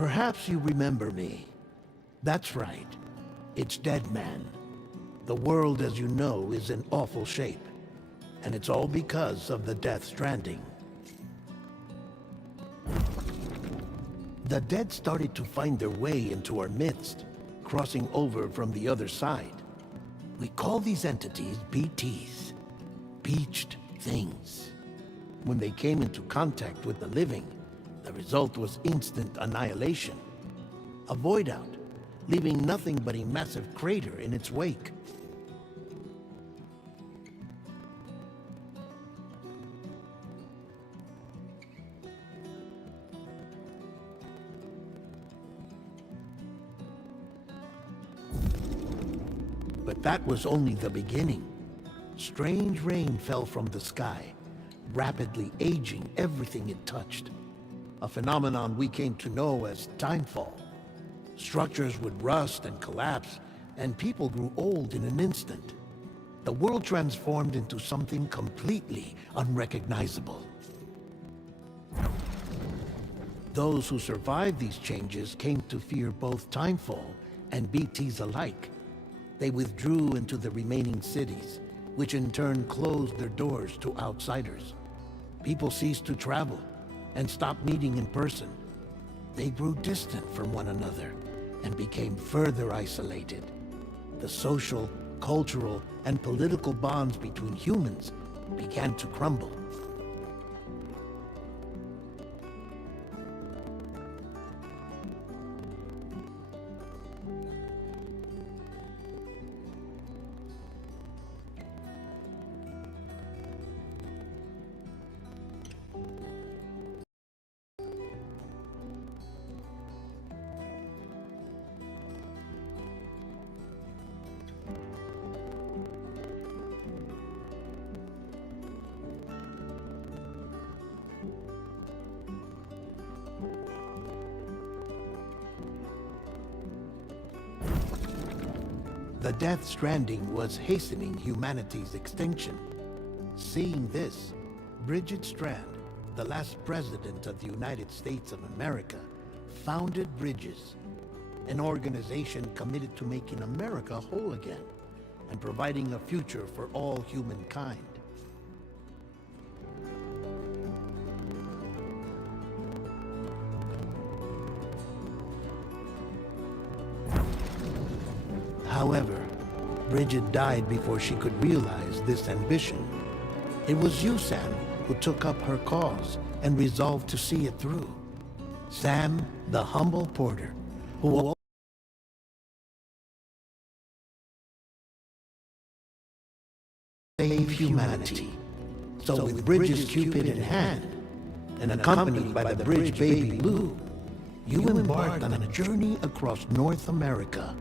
Perhaps you remember me. That's right. It's Dead Man. The world, as you know, is in awful shape. And it's all because of the Death Stranding. The dead started to find their way into our midst, crossing over from the other side. We call these entities BTs, Beached Things. When they came into contact with the living, the result was instant annihilation. A void out, leaving nothing but a massive crater in its wake. But that was only the beginning. Strange rain fell from the sky, rapidly aging everything it touched. A phenomenon we came to know as timefall. Structures would rust and collapse, and people grew old in an instant. The world transformed into something completely unrecognizable. Those who survived these changes came to fear both timefall and BTs alike. They withdrew into the remaining cities, which in turn closed their doors to outsiders. People ceased to travel and stopped meeting in person. They grew distant from one another and became further isolated. The social, cultural, and political bonds between humans began to crumble. The Death Stranding was hastening humanity's extinction. Seeing this, Bridget Strand, the last president of the United States of America, founded Bridges, an organization committed to making America whole again and providing a future for all humankind. However, Bridget died before she could realize this ambition. It was you, Sam, who took up her cause and resolved to see it through. Sam, the humble porter, who save humanity. So with Bridges Cupid in hand, and accompanied by the Bridge Baby Lou, you embarked on a journey across North America.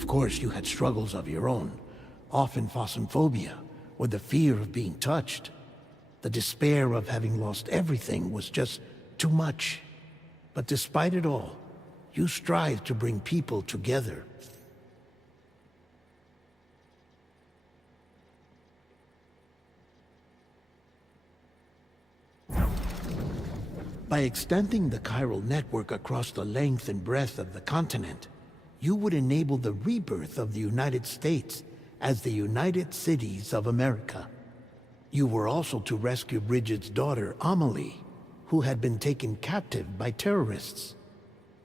Of course, you had struggles of your own, often phosmophobia, or the fear of being touched. The despair of having lost everything was just too much. But despite it all, you strive to bring people together. By extending the chiral network across the length and breadth of the continent, you would enable the rebirth of the United States as the United Cities of America. You were also to rescue Bridget's daughter, Amelie, who had been taken captive by terrorists.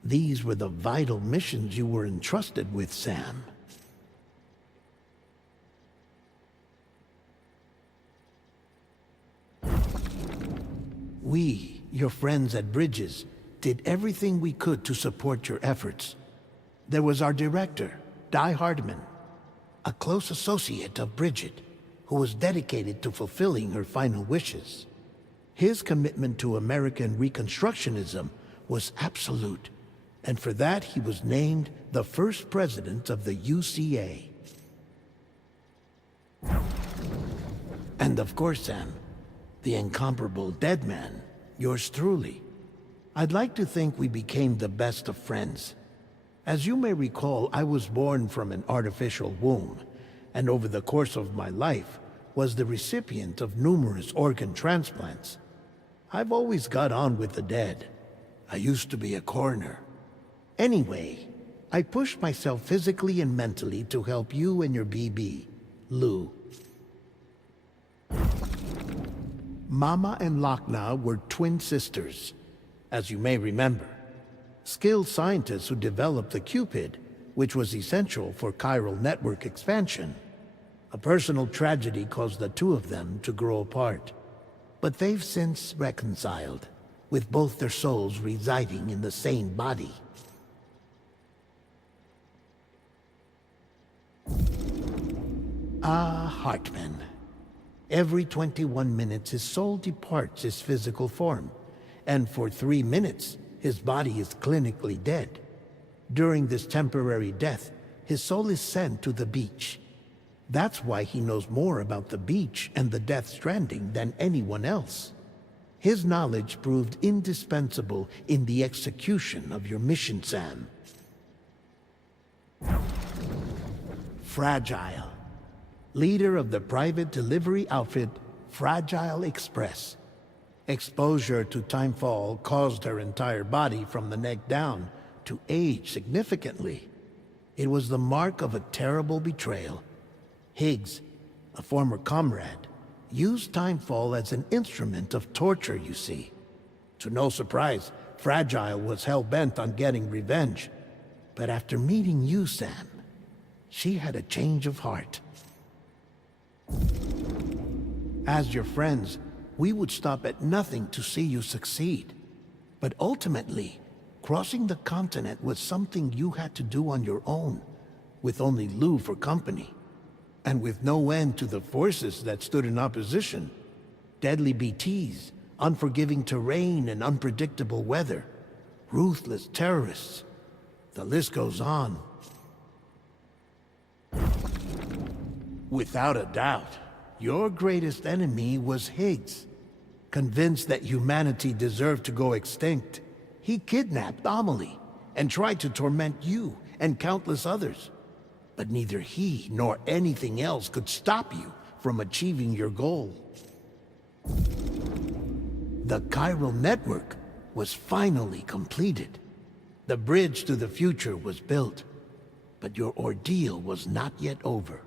These were the vital missions you were entrusted with, Sam. We, your friends at Bridges, did everything we could to support your efforts. There was our director, Di Hardman, a close associate of Bridget, who was dedicated to fulfilling her final wishes. His commitment to American Reconstructionism was absolute, and for that he was named the first president of the UCA. And of course, Sam, the incomparable Dead Man, yours truly. I'd like to think we became the best of friends. As you may recall, I was born from an artificial womb, and over the course of my life was the recipient of numerous organ transplants. I've always got on with the dead. I used to be a coroner. Anyway, I pushed myself physically and mentally to help you and your BB, Lou. Mama and Lochna were twin sisters, as you may remember. Skilled scientists who developed the Cupid, which was essential for chiral network expansion. A personal tragedy caused the two of them to grow apart. But they've since reconciled, with both their souls residing in the same body. Ah, Hartman. Every 21 minutes his soul departs his physical form, and for 3 minutes his body is clinically dead. During this temporary death, his soul is sent to the beach. That's why he knows more about the beach and the Death Stranding than anyone else. His knowledge proved indispensable in the execution of your mission, Sam. Fragile. Leader of the private delivery outfit, Fragile Express. Exposure to timefall caused her entire body from the neck down to age significantly. It was the mark of a terrible betrayal. Higgs, a former comrade, used timefall as an instrument of torture, you see. To no surprise, Fragile was hell-bent on getting revenge. But after meeting you, Sam, she had a change of heart. As your friends, we would stop at nothing to see you succeed. But ultimately, crossing the continent was something you had to do on your own, with only Lou for company. And with no end to the forces that stood in opposition. Deadly BTs, unforgiving terrain and unpredictable weather, ruthless terrorists. The list goes on. Without a doubt, your greatest enemy was Higgs. Convinced that humanity deserved to go extinct, he kidnapped Amelie and tried to torment you and countless others. But neither he nor anything else could stop you from achieving your goal. The chiral network was finally completed. The bridge to the future was built, but your ordeal was not yet over.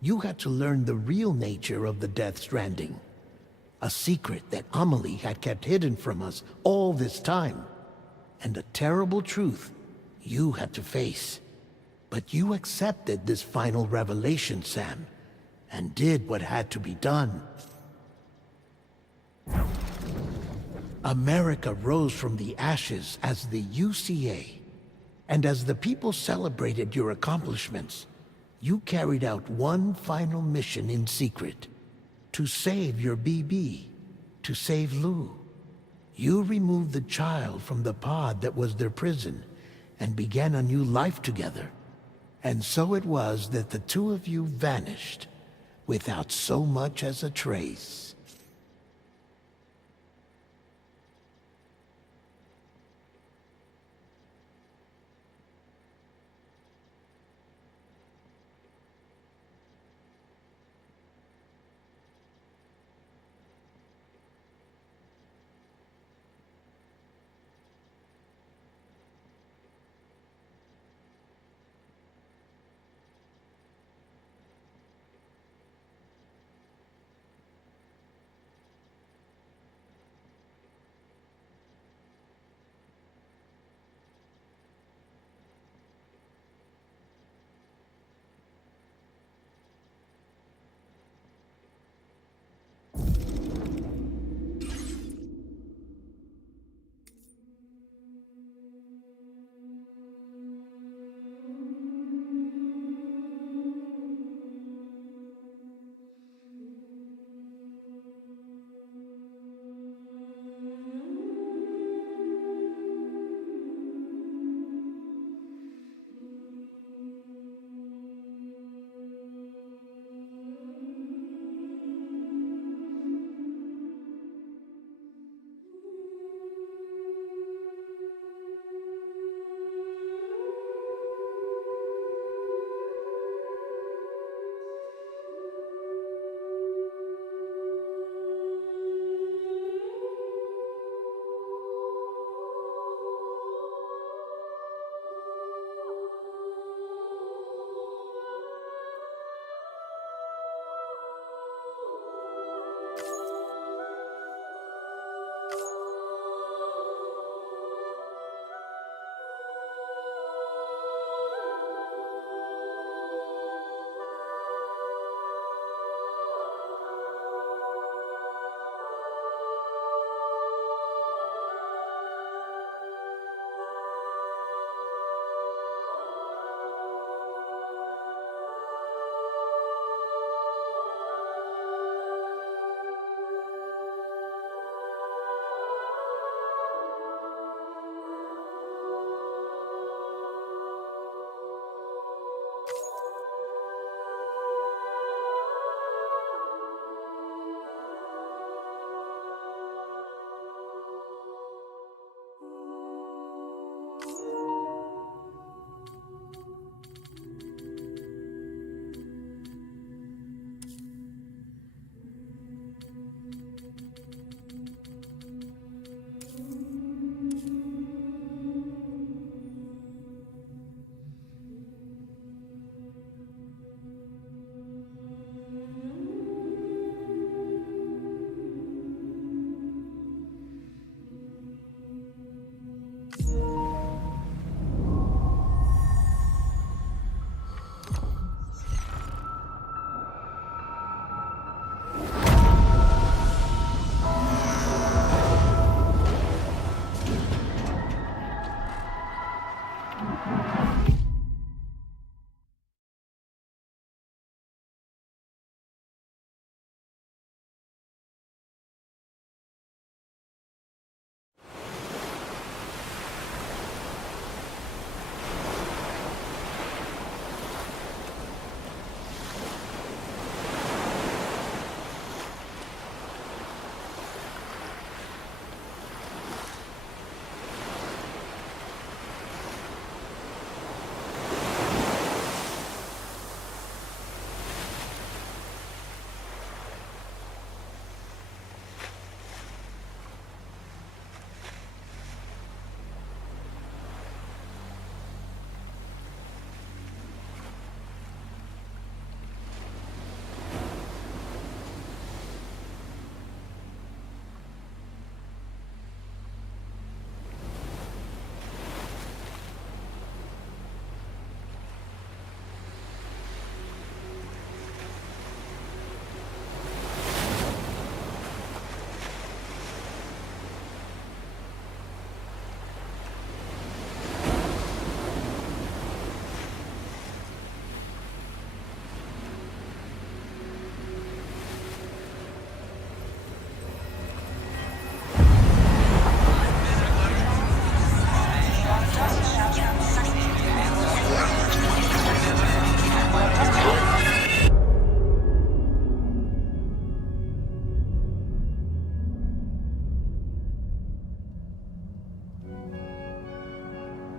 You had to learn the real nature of the Death Stranding, a secret that Amelie had kept hidden from us all this time, and a terrible truth you had to face. But you accepted this final revelation, Sam, and did what had to be done. America rose from the ashes as the UCA, and as the people celebrated your accomplishments, you carried out one final mission in secret, to save your BB, to save Lou. You removed the child from the pod that was their prison, and began a new life together. And so it was that the two of you vanished without so much as a trace.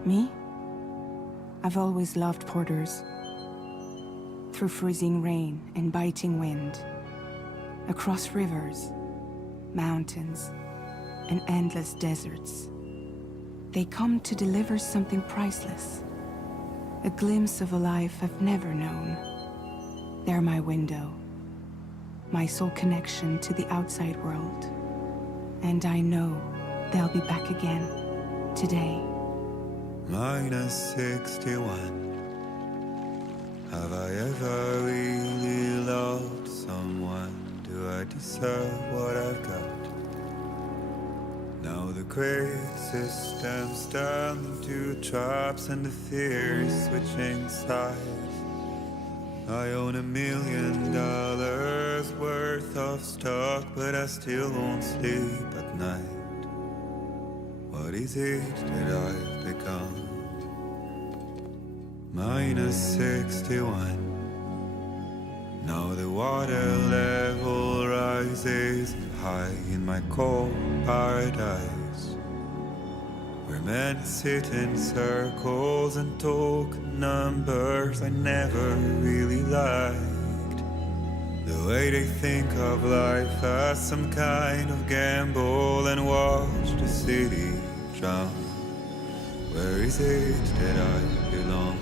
Me? I've always loved porters. Through freezing rain and biting wind, across rivers, mountains, and endless deserts. They come to deliver something priceless, a glimpse of a life I've never known. They're my window, my sole connection to the outside world. And I know they'll be back again, today. -61. Have I ever really loved someone? Do I deserve what I've got? Now the crazy system's turned into traps and the fear is switching sides. I own $1 million worth of stock, but I still won't sleep at night. What is it that I've become? -61. Now the water level rises high in my cold paradise, where men sit in circles and talk numbers I never really liked. The way they think of life as some kind of gamble and watch the city drown. Where is it that I belong?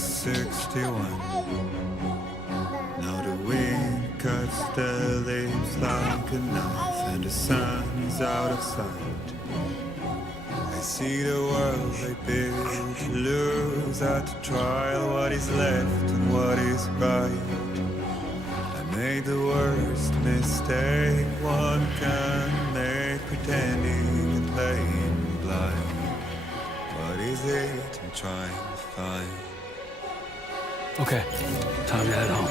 -61. Now the wind cuts the leaves like a knife, and the sun is out of sight. I see the world they build to lose at the trial, what is left and what is right. I made the worst mistake one can make, pretending and playing blind. What is it I'm trying to find? Okay, time to head home.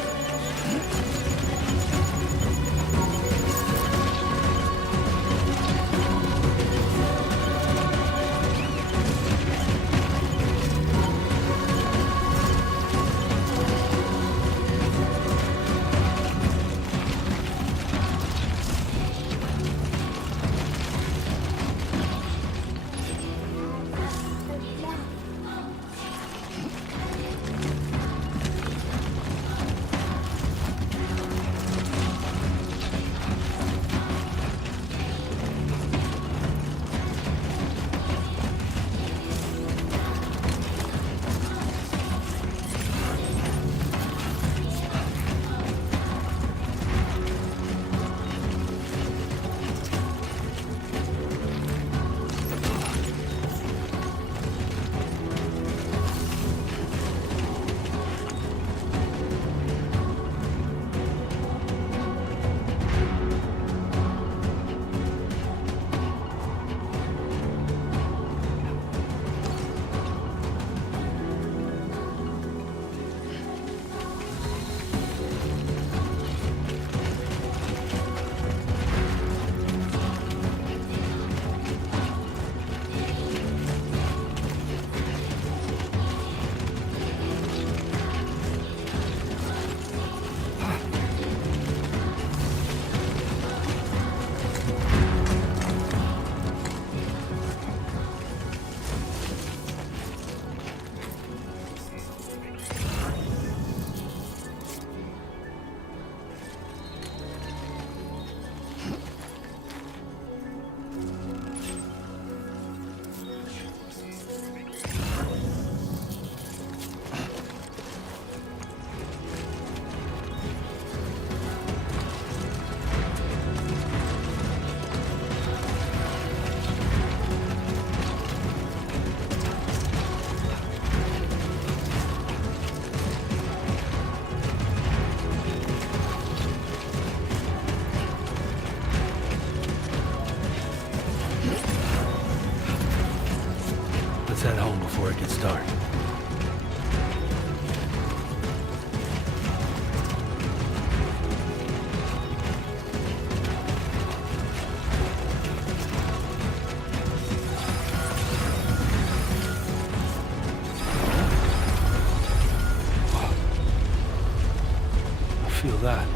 feel that?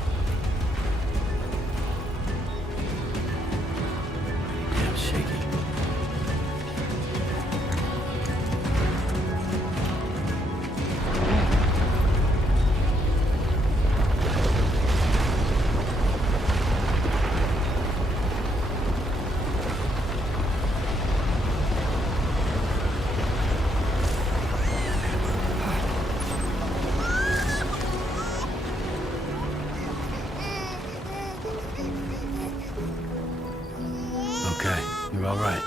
Yeah, I'm shaky. Okay, you're all right.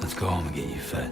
Let's go home and get you fed.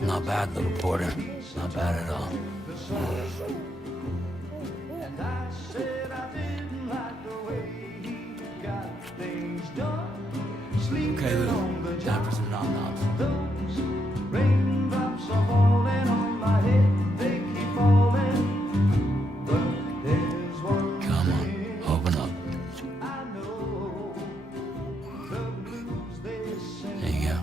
Not bad, little porter. Not bad at all. Okay, Lou. Time for some nom-noms. Come on, open up. There you go.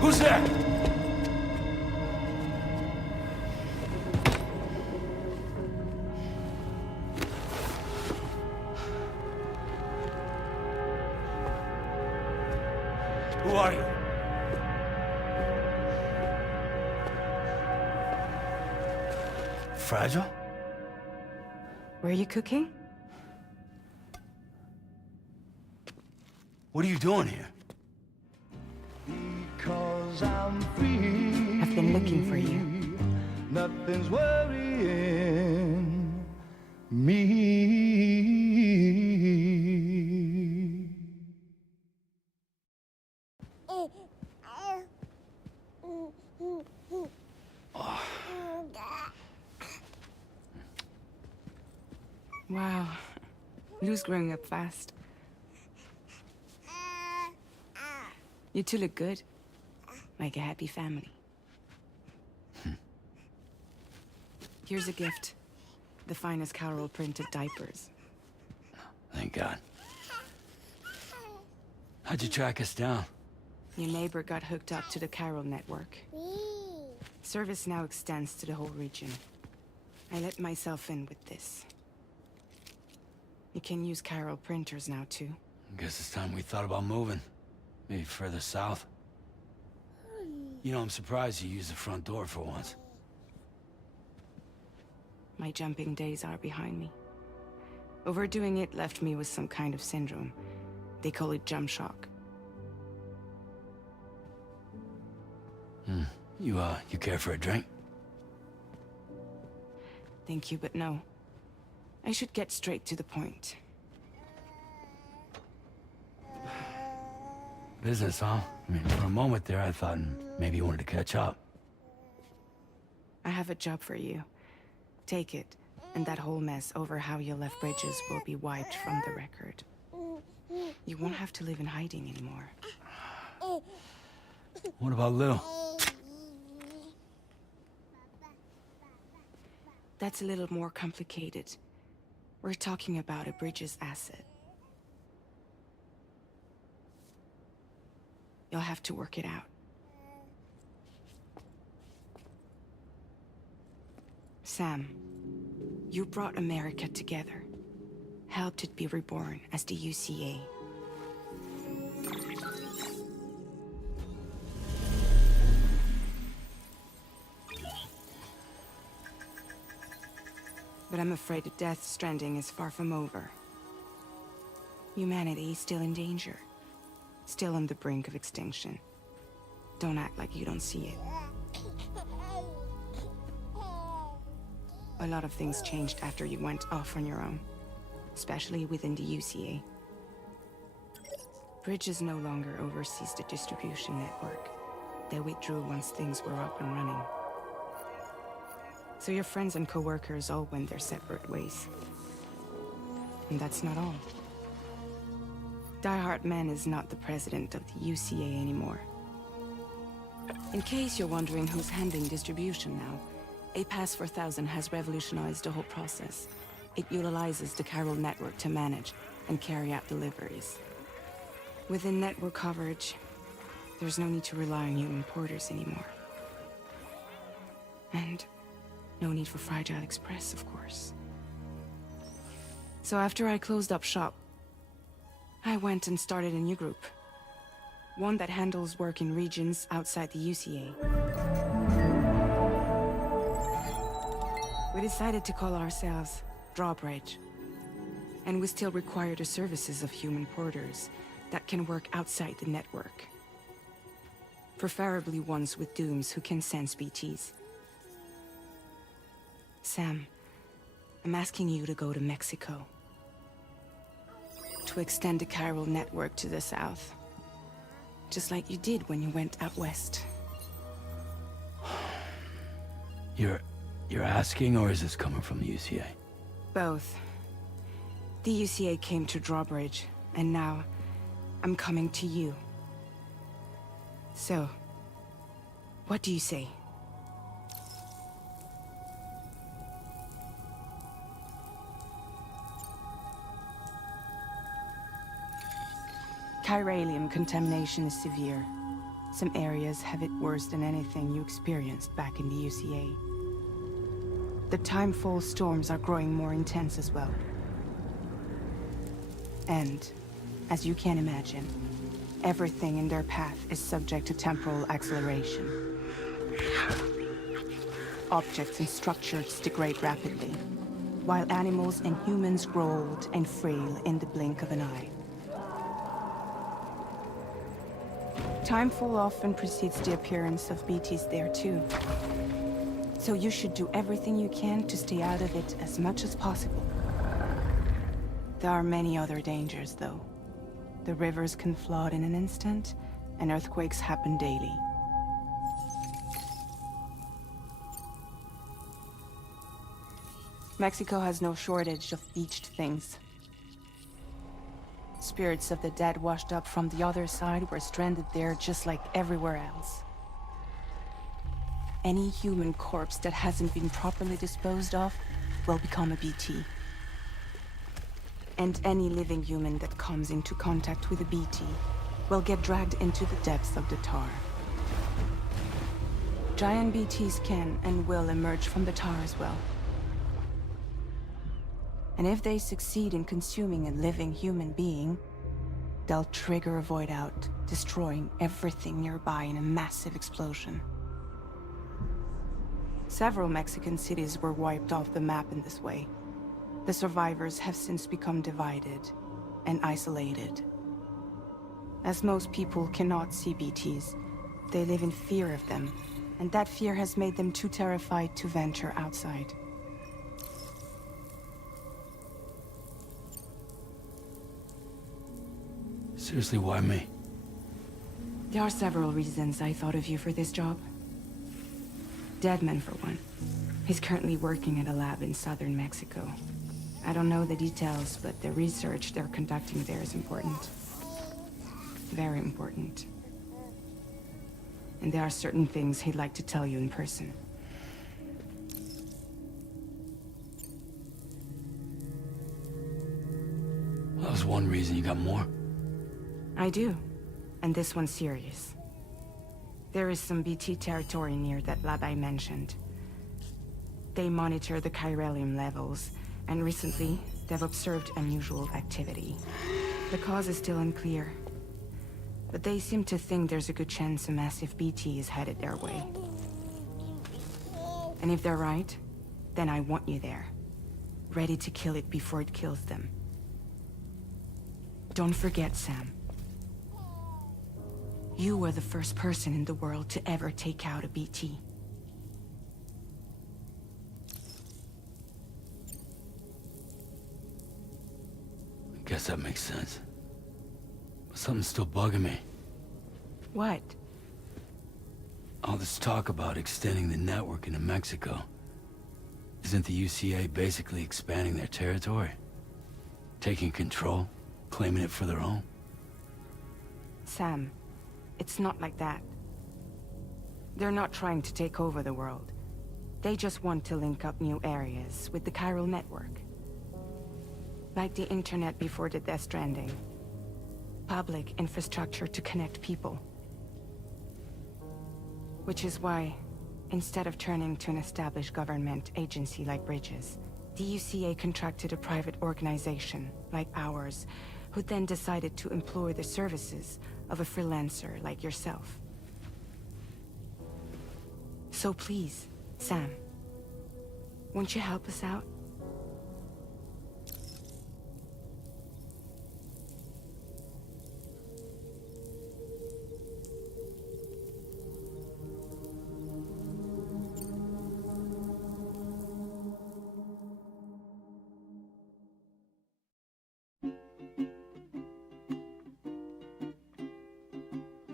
Who's there? Who are you? Fragile? Were you cooking? What are you doing here? I've been looking for you. Nothing's worrying me. Wow. Lou's growing up fast. You two look good. Like a happy family. Here's a gift. The finest Carol printed diapers. Thank God. How'd you track us down? Your neighbor got hooked up to the Carol network. Service now extends to the whole region. I let myself in with this. You can use Carol printers now too. Guess it's time we thought about moving. Maybe further south. You know, I'm surprised you used the front door for once. My jumping days are behind me. Overdoing it left me with some kind of syndrome. They call it jump shock. You care for a drink? Thank you, but no. I should get straight to the point. Business, huh? I mean, for a moment there, I thought maybe you wanted to catch up. I have a job for you. Take it, and that whole mess over how you left Bridges will be wiped from the record. You won't have to live in hiding anymore. What about Lou? That's a little more complicated. We're talking about a Bridges asset. You'll have to work it out. Sam, you brought America together. Helped it be reborn as the UCA. But I'm afraid that Death Stranding is far from over. Humanity is still in danger. Still on the brink of extinction. Don't act like you don't see it. A lot of things changed after you went off on your own. Especially within the UCA. Bridges no longer oversees the distribution network. They withdrew once things were up and running. So your friends and co-workers all went their separate ways. And that's not all. Die Hard Man is not the president of the UCA anymore. In case you're wondering who's handling distribution now, A Pass 4000 has revolutionized the whole process. It utilizes the chiral network to manage and carry out deliveries. Within network coverage, there's no need to rely on human porters anymore. And no need for Fragile Express, of course. So after I closed up shop, I went and started a new group. One that handles work in regions outside the UCA. We decided to call ourselves Drawbridge. And we still require the services of human porters that can work outside the network. Preferably ones with dooms who can sense BTs. Sam, I'm asking you to go to Mexico. To extend the chiral network to the south. Just like you did when you went out west. You're asking, or is this coming from the UCA? Both. The UCA came to Drawbridge, and now I'm coming to you. So, what do you say? Chiralium contamination is severe. Some areas have it worse than anything you experienced back in the UCA. The timefall storms are growing more intense as well. And, as you can imagine, everything in their path is subject to temporal acceleration. Objects and structures degrade rapidly, while animals and humans grow old and frail in the blink of an eye. Timefall often precedes the appearance of BTs there too. So you should do everything you can to stay out of it as much as possible. There are many other dangers, though. The rivers can flood in an instant, and earthquakes happen daily. Mexico has no shortage of beached things. Spirits of the dead washed up from the other side were stranded there just like everywhere else. Any human corpse that hasn't been properly disposed of will become a BT. And any living human that comes into contact with a BT will get dragged into the depths of the tar. Giant BTs can and will emerge from the tar as well. And if they succeed in consuming a living human being, they'll trigger a void out, destroying everything nearby in a massive explosion. Several Mexican cities were wiped off the map in this way. The survivors have since become divided and isolated. As most people cannot see BTs, they live in fear of them, and that fear has made them too terrified to venture outside. Seriously, why me? There are several reasons I thought of you for this job. Deadman, for one. He's currently working at a lab in southern Mexico. I don't know the details, but the research they're conducting there is important. Very important. And there are certain things he'd like to tell you in person. Well, that was one reason. You got more? I do. And this one's serious. There is some BT territory near that lab I mentioned. They monitor the chiralium levels, and recently, they've observed unusual activity. The cause is still unclear, but they seem to think there's a good chance a massive BT is headed their way. And if they're right, then I want you there. ready to kill it before it kills them. Don't forget, Sam. You were the first person in the world to ever take out a BT. I guess that makes sense. But something's still bugging me. What? All this talk about extending the network into Mexico. Isn't the UCA basically expanding their territory? Taking control? Claiming it for their own? Sam, it's not like that. They're not trying to take over the world. They just want to link up new areas with the chiral network. Like the internet before the Death Stranding. Public infrastructure to connect people. Which is why, instead of turning to an established government agency like Bridges, the UCA contracted a private organization, like ours, who then decided to employ the services of a freelancer like yourself. So please, Sam, won't you help us out?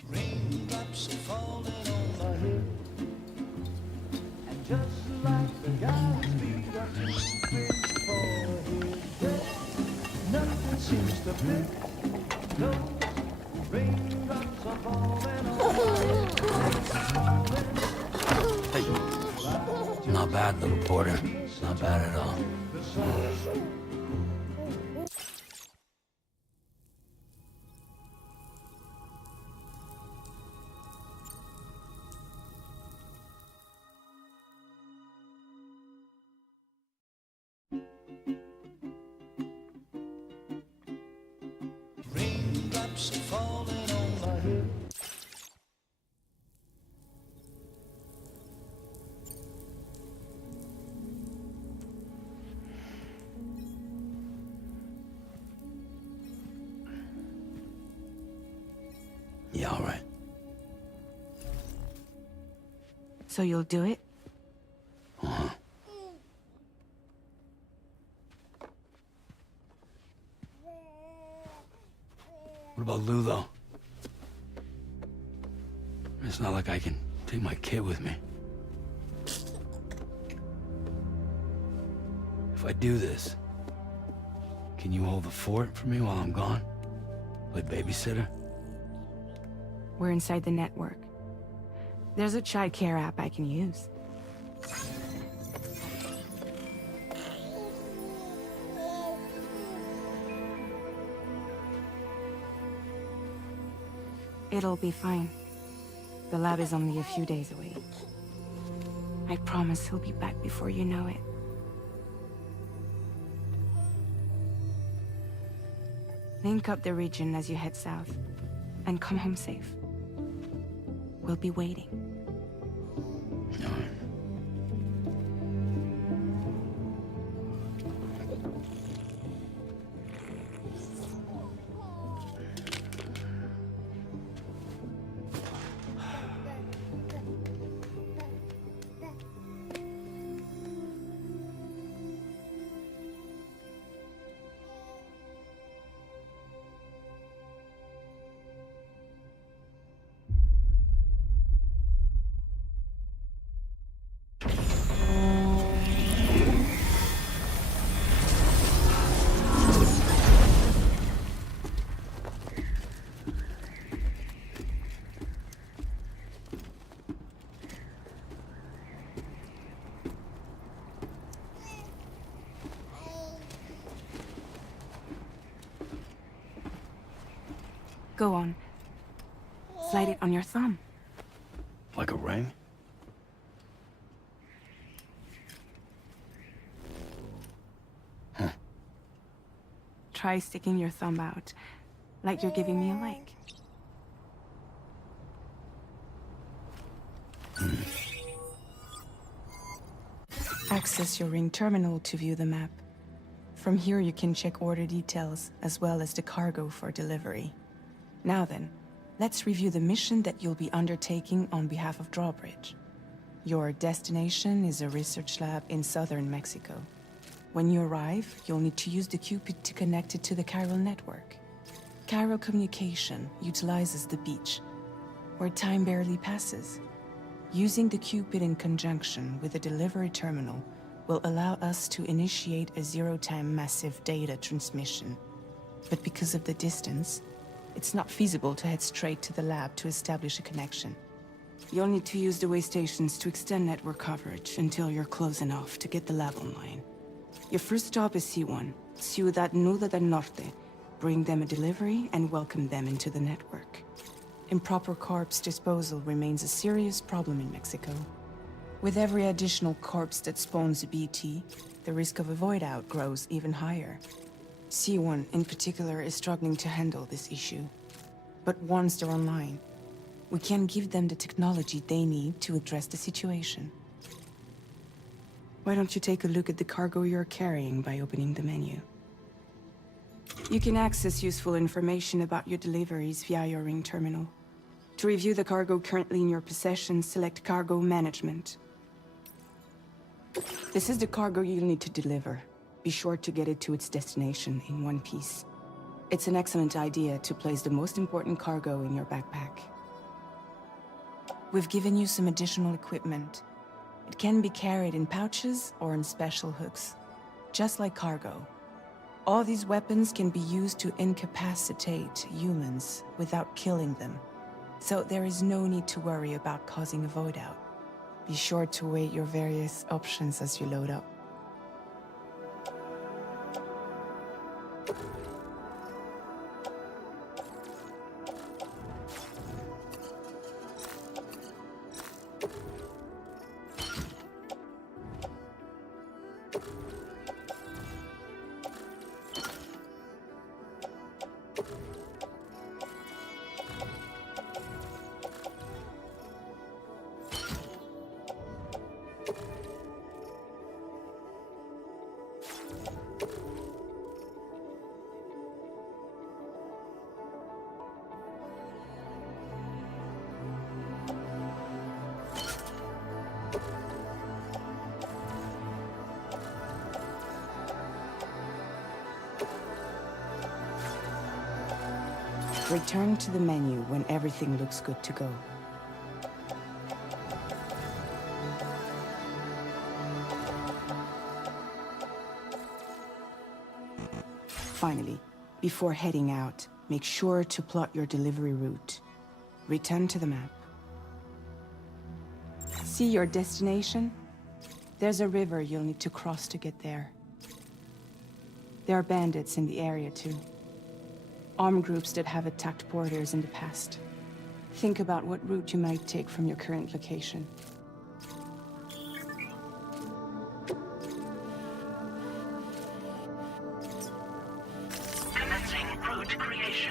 Raindrops are falling on my head, and just like the guy's feet are too big for his head, nothing seems to fit. Those raindrops are falling on my head. Not bad, little Porter. Not bad at all. Raindrops are falling on my head. Yeah, all right. So you'll do it? Uh-huh. What about Lou, though? It's not like I can take my kid with me. If I do this, can you hold the fort for me while I'm gone? Play babysitter? We're inside the network. There's a child care app I can use. It'll be fine. The lab is only a few days away. I promise he'll be back before you know it. Link up the region as you head south, and come home safe. We'll be waiting. All right. Go on. Slide it on your thumb. Like a ring? Huh. Try sticking your thumb out, like you're giving me a like. Access your ring terminal to view the map. From here you can check order details, as well as the cargo for delivery. Now then, let's review the mission that you'll be undertaking on behalf of Drawbridge. Your destination is a research lab in southern Mexico. When you arrive, you'll need to use the Cupid to connect it to the chiral network. Chiral communication utilizes the beach, where time barely passes. Using the Cupid in conjunction with a delivery terminal will allow us to initiate a zero-time massive data transmission. But because of the distance, it's not feasible to head straight to the lab to establish a connection. You'll need to use the way stations to extend network coverage until you're close enough to get the lab online. Your first stop is C1, Ciudad Nuda del Norte. Bring them a delivery and welcome them into the network. Improper corpse disposal remains a serious problem in Mexico. With every additional corpse that spawns a BT, the risk of a void out grows even higher. C1 in particular is struggling to handle this issue. But once they're online, we can give them the technology they need to address the situation. Why don't you take a look at the cargo you're carrying by opening the menu? You can access useful information about your deliveries via your ring terminal. To review the cargo currently in your possession, select Cargo Management. This is the cargo you'll need to deliver. Be sure to get it to its destination in one piece. It's an excellent idea to place the most important cargo in your backpack. We've given you some additional equipment. It can be carried in pouches or in special hooks, just like cargo. All these weapons can be used to incapacitate humans without killing them, so there is no need to worry about causing a void out. Be sure to weigh your various options as you load up. Return to the menu when everything looks good to go. Finally, before heading out, make sure to plot your delivery route. Return to the map. See your destination? There's a river you'll need to cross to get there. There are bandits in the area too. Armed groups that have attacked porters in the past. Think about what route you might take from your current location. Commencing route creation.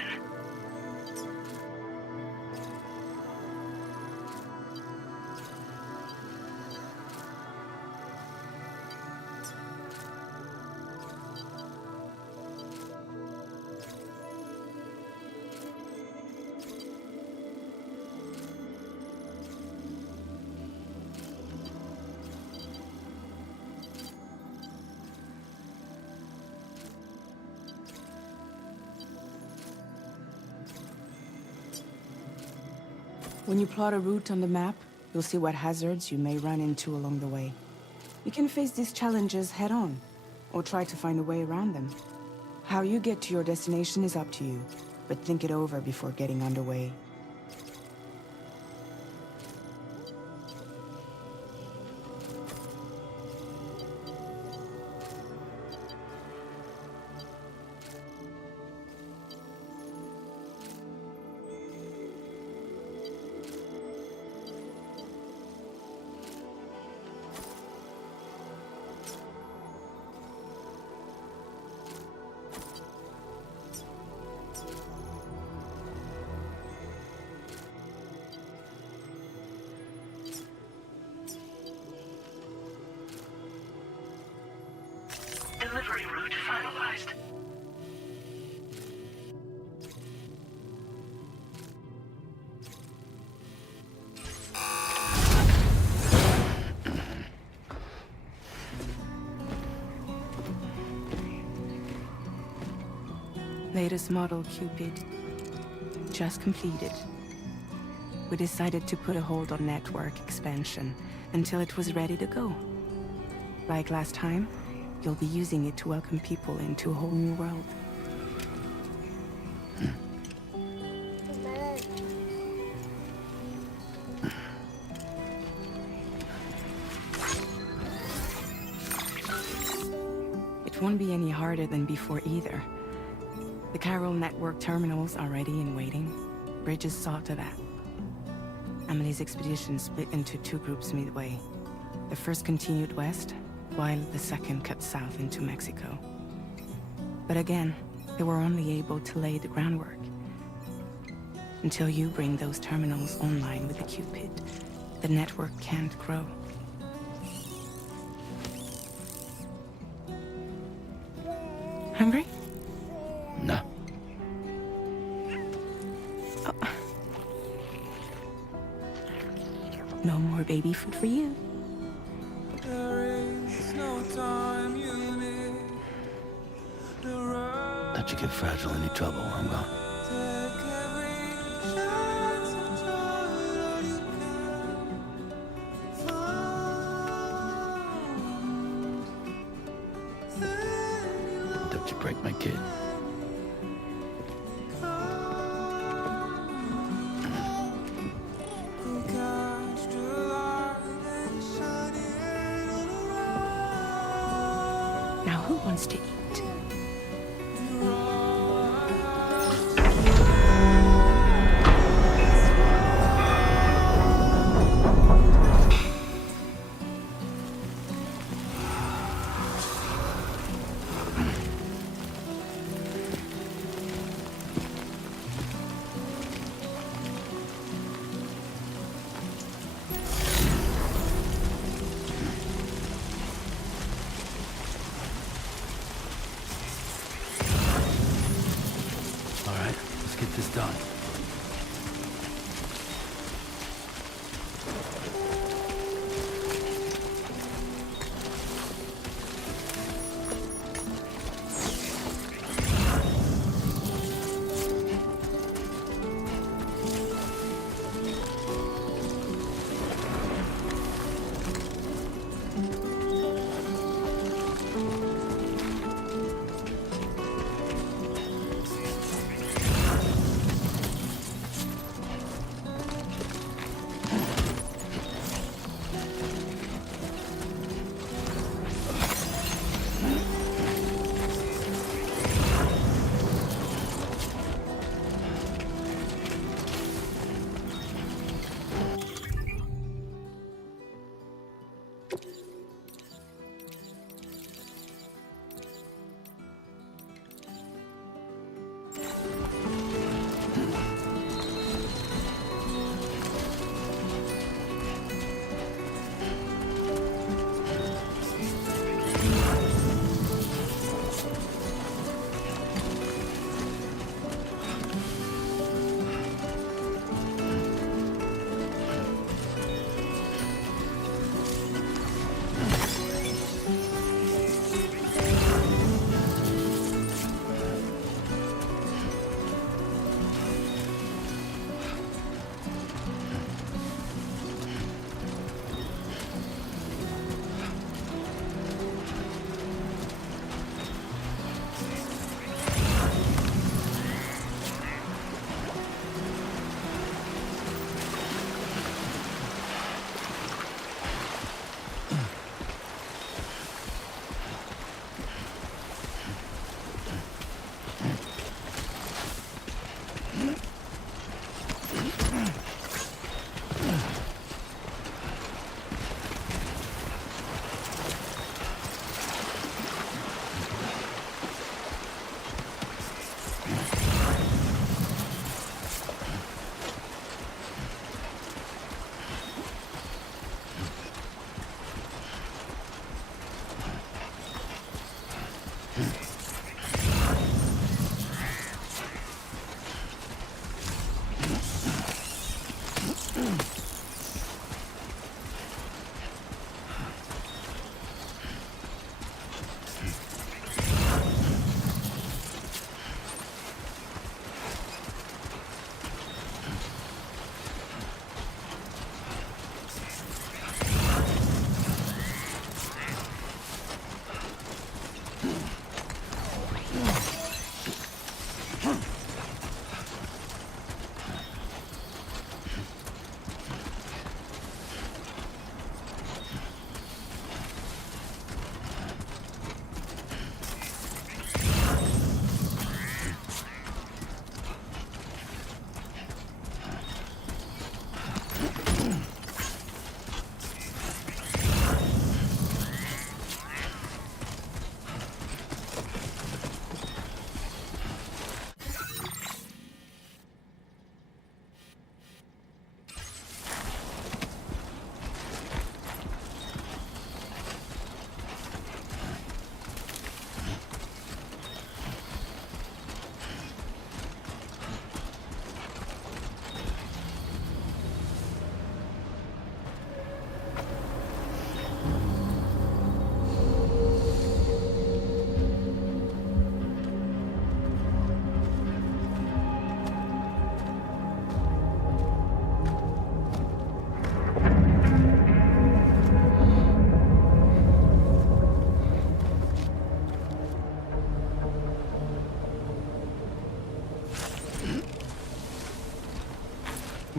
When you plot a route on the map, you'll see what hazards you may run into along the way. You can face these challenges head-on, or try to find a way around them. How you get to your destination is up to you, but think it over before getting underway. Recovery route finalized. Latest model Cupid. Just completed. We decided to put a hold on network expansion until it was ready to go. Like last time, you'll be using it to welcome people into a whole new world. It won't be any harder than before either. The Carol network terminals are ready and waiting. Bridges saw to that. Emily's expedition split into two groups midway. The first continued west, while the second cut south into Mexico. But again, they were only able to lay the groundwork. Until you bring those terminals online with the Cupid, the network can't grow. Hungry? No. No more baby food for you. Let you get fragile any trouble, I'm gone. Don't you break my kid. Now who wants to eat? All right, let's get this done.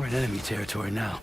We're in enemy territory now.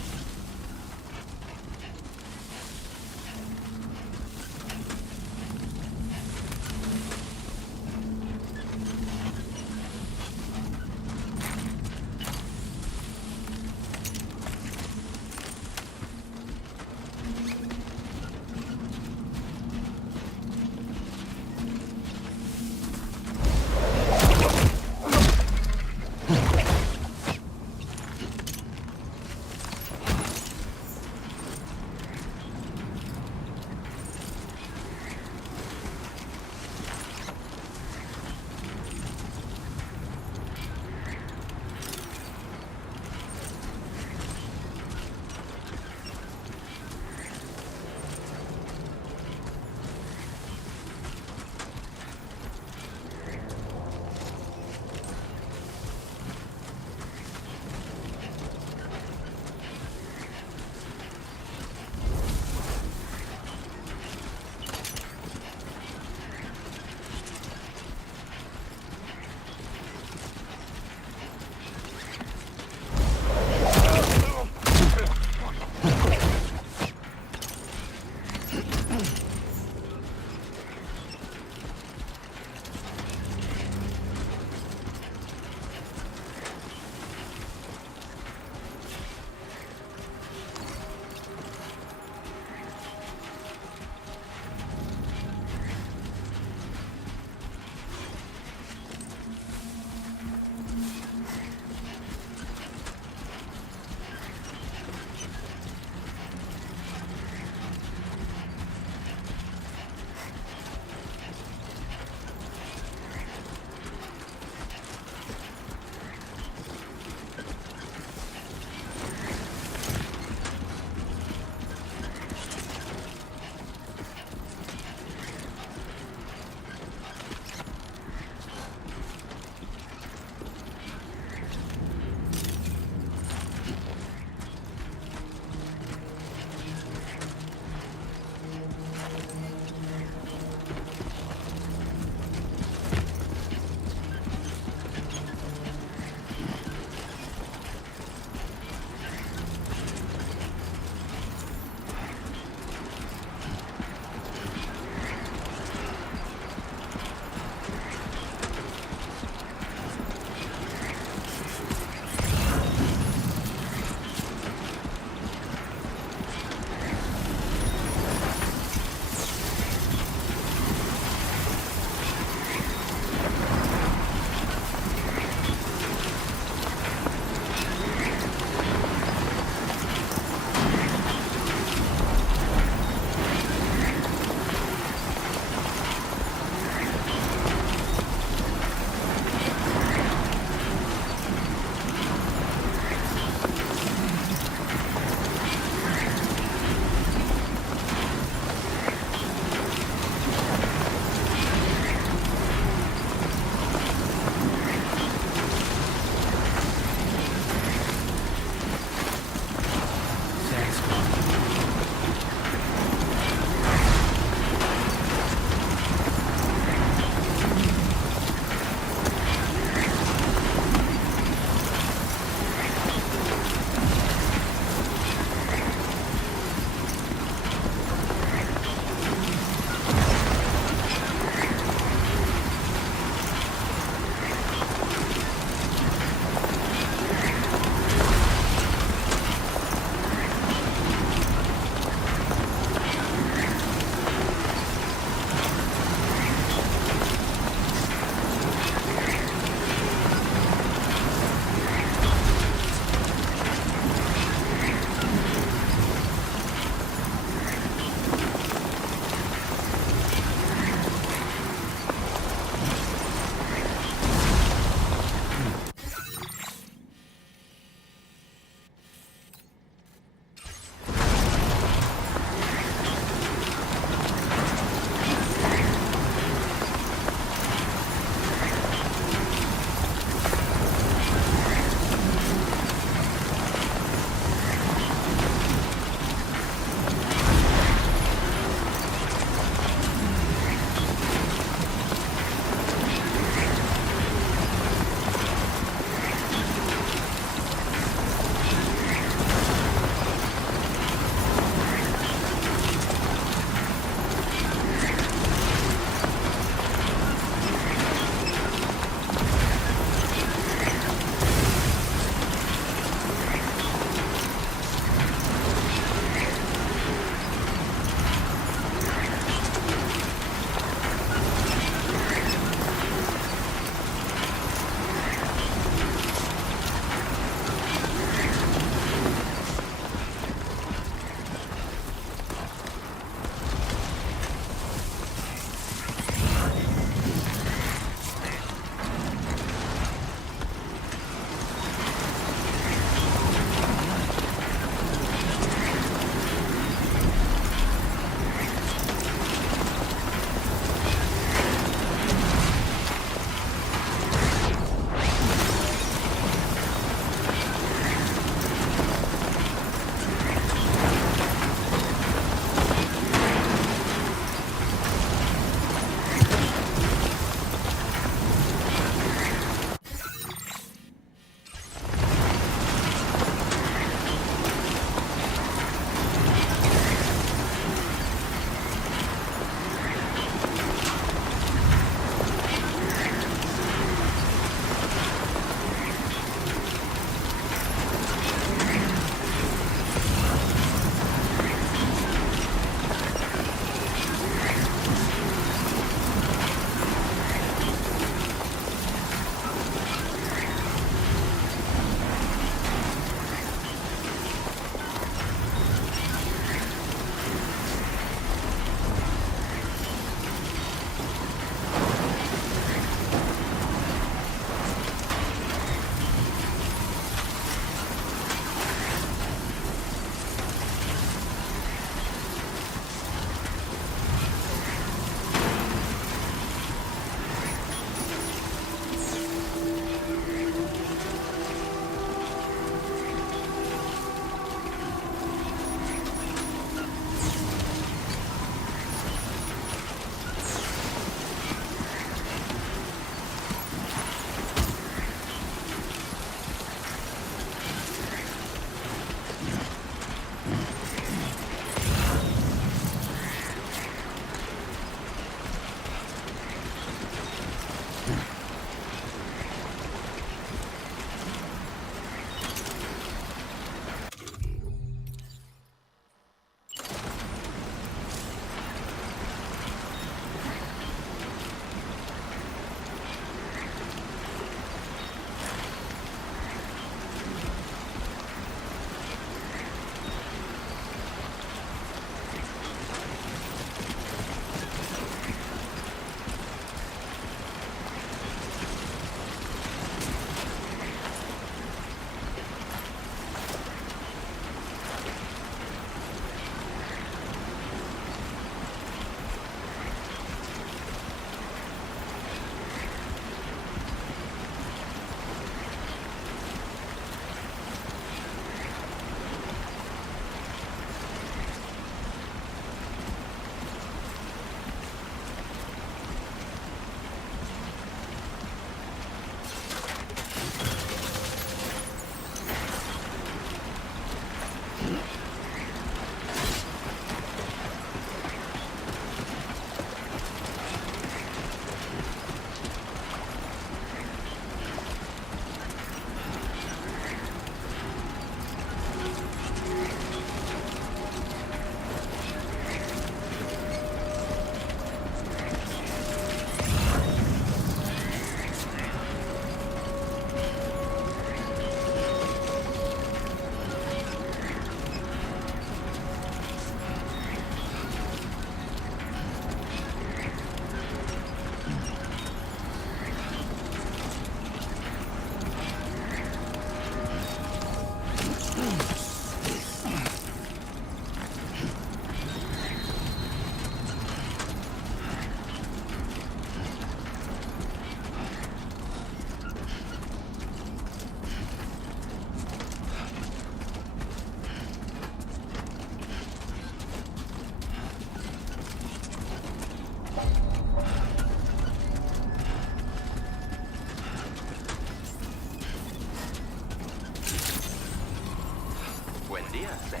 Buen dia, Sam.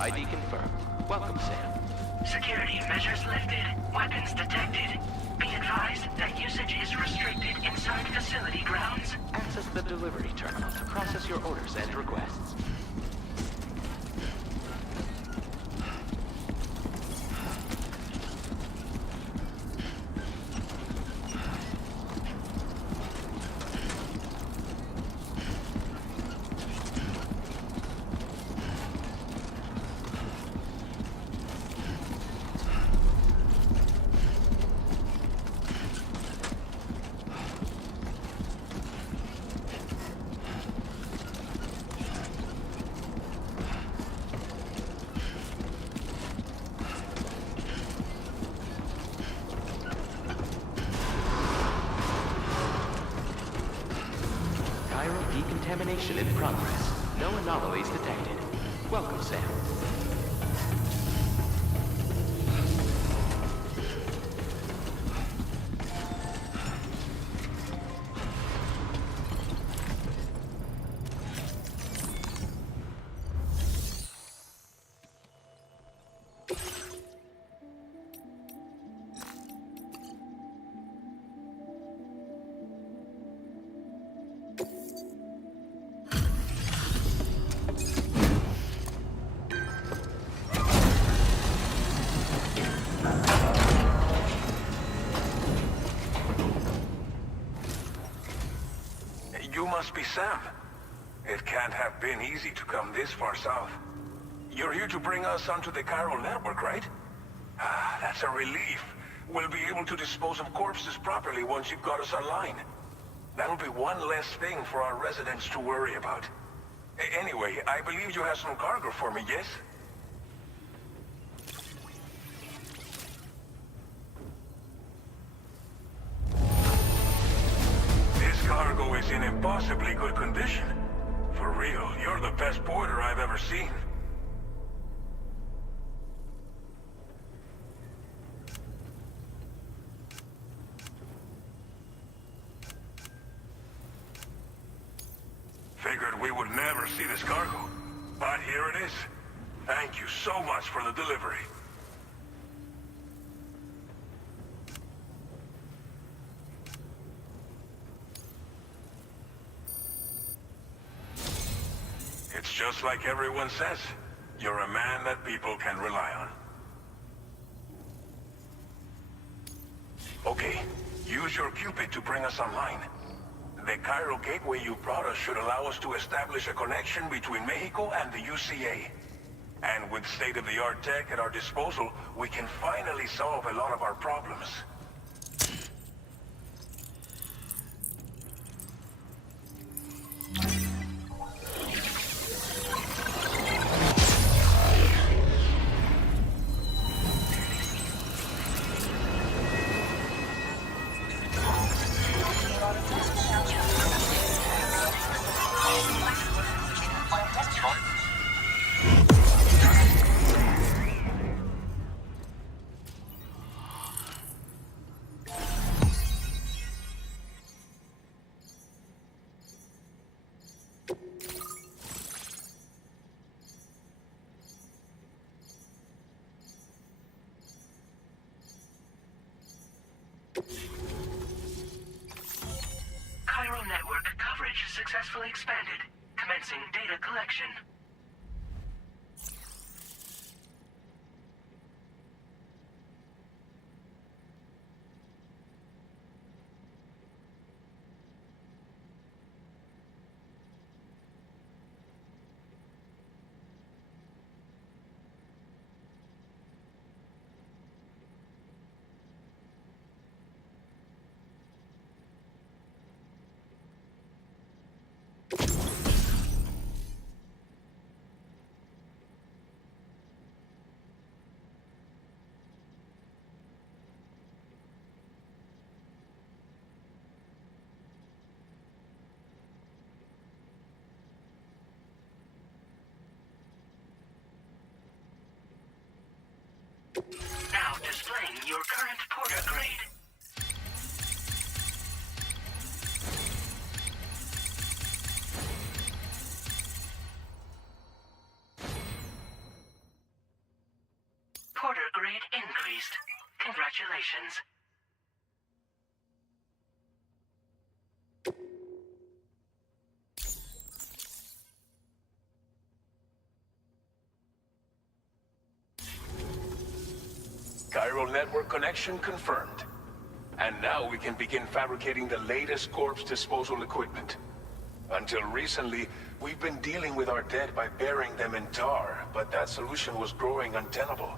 ID confirmed. Welcome, Sam. Security measures lifted. Weapons detected. Be advised that usage is restricted inside facility grounds. Access the delivery terminal to process your orders and requests. Decontamination in progress. No anomalies detected. Welcome, Sam. You must be Sam. It can't have been easy to come this far south. You're here to bring us onto the chiral network, right? Ah, that's a relief. We'll be able to dispose of corpses properly once you've got us online. That'll be one less thing for our residents to worry about. Anyway, I believe you have some cargo for me, yes? This cargo is in impossibly good condition. For real, you're the best porter I've ever seen. Figured we would never see this cargo, but here it is. Thank you so much for the delivery. It's just like everyone says. You're a man that people can rely on. Okay, use your Cupid to bring us online. The chiral gateway you brought us should allow us to establish a connection between Mexico and the UCA. And with state-of-the-art tech at our disposal, we can finally solve a lot of our problems. successfully expanded. Commencing data collection. Now displaying your current porter grade. Porter grade increased. Congratulations. Chiral network connection confirmed. And now we can begin fabricating the latest corpse disposal equipment. Until recently, we've been dealing with our dead by burying them in tar, but that solution was growing untenable.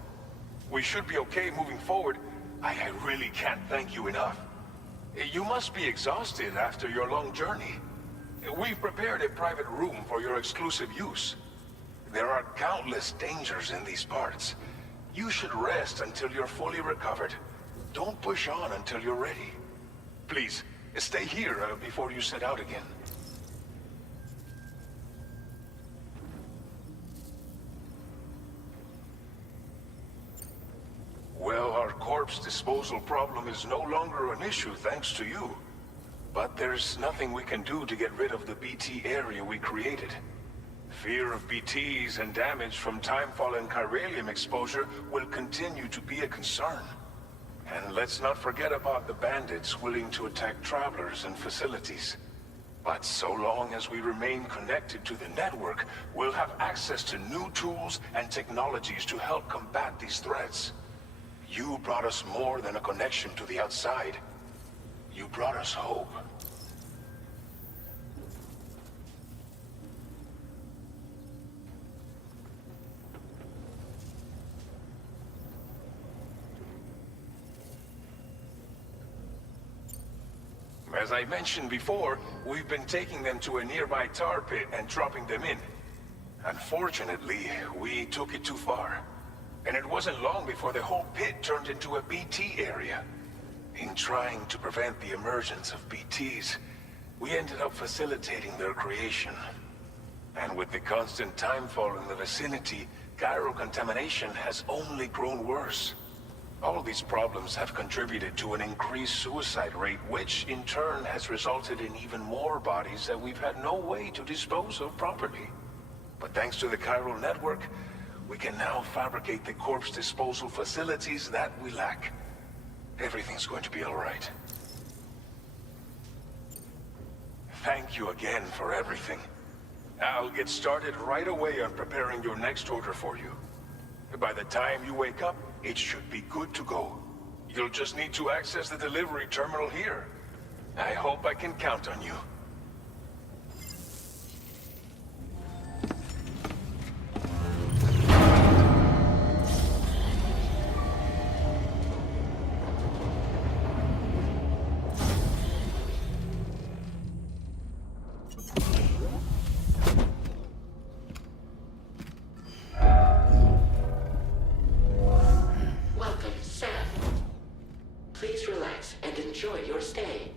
We should be okay moving forward. I really can't thank you enough. You must be exhausted after your long journey. We've prepared a private room for your exclusive use. There are countless dangers in these parts. You should rest until you're fully recovered. Don't push on until you're ready. Please, stay here before you set out again. Well, our corpse disposal problem is no longer an issue thanks to you. But there's nothing we can do to get rid of the BT area we created. Fear of BTs and damage from timefall and chiralium exposure will continue to be a concern. And let's not forget about the bandits willing to attack travelers and facilities. But so long as we remain connected to the network, we'll have access to new tools and technologies to help combat these threats. You brought us more than a connection to the outside. You brought us hope. As I mentioned before, we've been taking them to a nearby tar pit and dropping them in. Unfortunately, we took it too far. And it wasn't long before the whole pit turned into a BT area. In trying to prevent the emergence of BTs, we ended up facilitating their creation. And with the constant timefall in the vicinity, chiral contamination has only grown worse. All of these problems have contributed to an increased suicide rate, which in turn has resulted in even more bodies that we've had no way to dispose of properly. But thanks to the chiral network, we can now fabricate the corpse disposal facilities that we lack. Everything's going to be all right. Thank you again for everything. I'll get started right away on preparing your next order for you. By the time you wake up, it should be good to go. You'll just need to access the delivery terminal here. I hope I can count on you. Welcome, Sam. Please relax and enjoy your stay.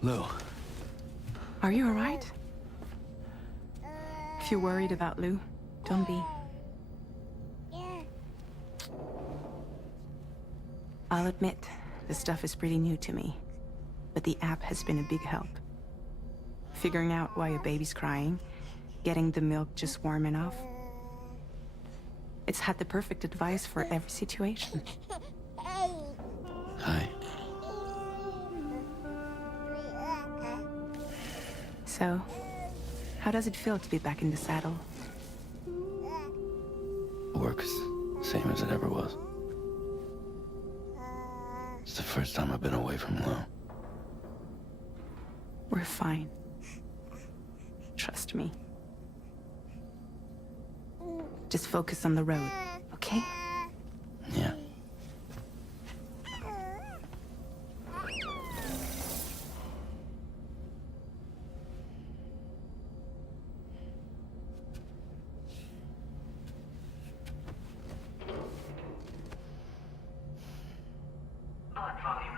Lou, Are you alright? If you're worried about Lou, don't be. I'll admit, the stuff is pretty new to me, but the app has been a big help. Figuring out why a baby's crying, getting the milk just warm enough. It's had the perfect advice for every situation. hi. So, how does it feel to be back in the saddle? Works same as it ever was. It's the first time I've been away from Lou. We're fine. Trust me. Just focus on the road, okay? Yeah. Blood volume